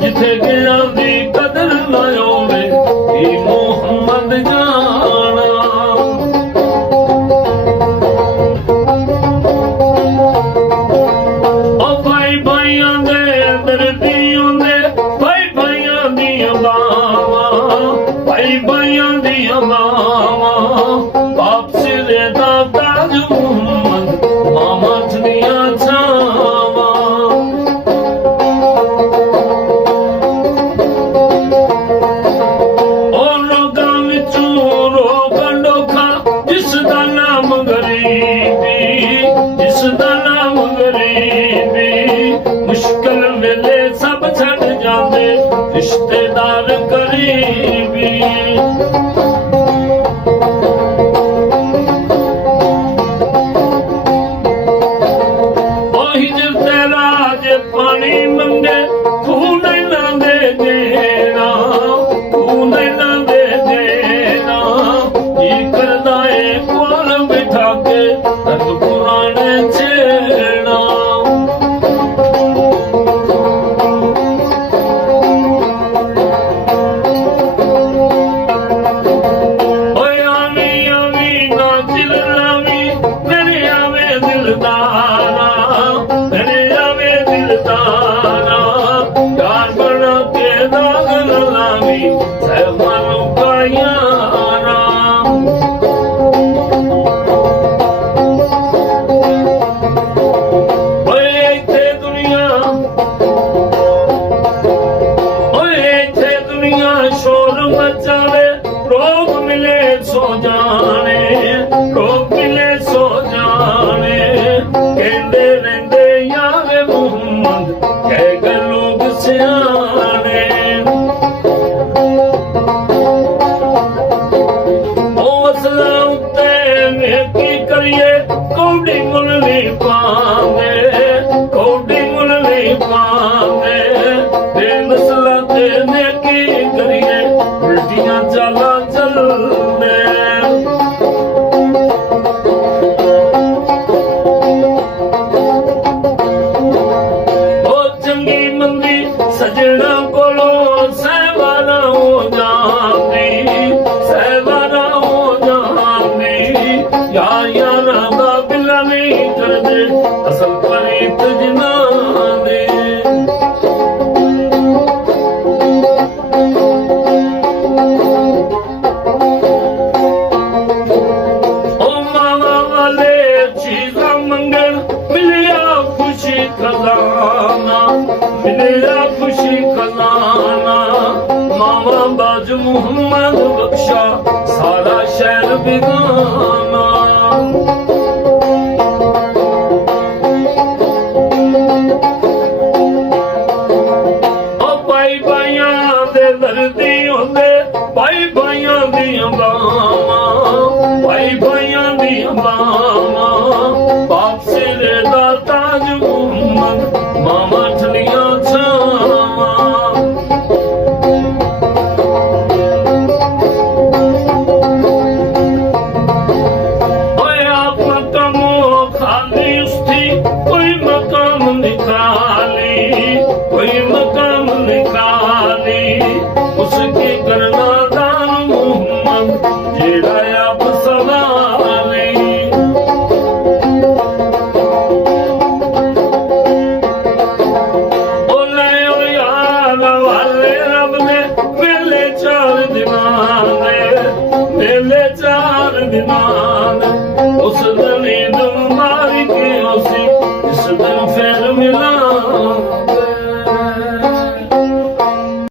जिथे गया दी कदर न होवे कि मोहम्मद जाना। ओ भाई भाइयां दे दर्दी होंदे, भाई भाइयां दी अलावा, भाई भाइयां दी अलावा, बाप सिरे दा ताज मोहम्मद मामा चलिया छावा। मुश्किल वेले सब छड़ जाते रिश्तेदार करीबी। पानी मंगे खून ना दे देना, खून ना दे देना, ये करदा है कोल बिठा के रत पुराने छेड़ा। शोर मचावे रोग मिले सो जाने, रोग मिले सो जाने, कहते रहते यावे मोहम्मद कह गए लोग सियाने। हौसला उत्ते नेकी करिए कौड़ी मुल नहीं पावे, कौड़ी मुल नहीं पावे, बेमसला ते नेकी करिए उल्टियां चाला चलने। ओ चंगी मंदी सजना कोलो सहवारा हो जाती, सहवारा हो जाती, यारा दा बिला नहीं करदे असल परीत जनाने। खजाना मिलेगा खुशी खजाना, मामा बाज मोहम्मद बख्शा सारा शहर बिगाना। ओ भाई भाइयां दे दर्दी होंदे, भाई भाइयां दी अलावा, भाई भाइयां दी अलावा, बाप सिरे दा ताज मोहम्मद मामा चलिया छावा। आप मकामो खाली उसकी कोई मकाम निकाली, कोई मकाम निकाली, उसकी करना दान मोहम्मद जेड़ा आप सवाली। मेले 4 दिना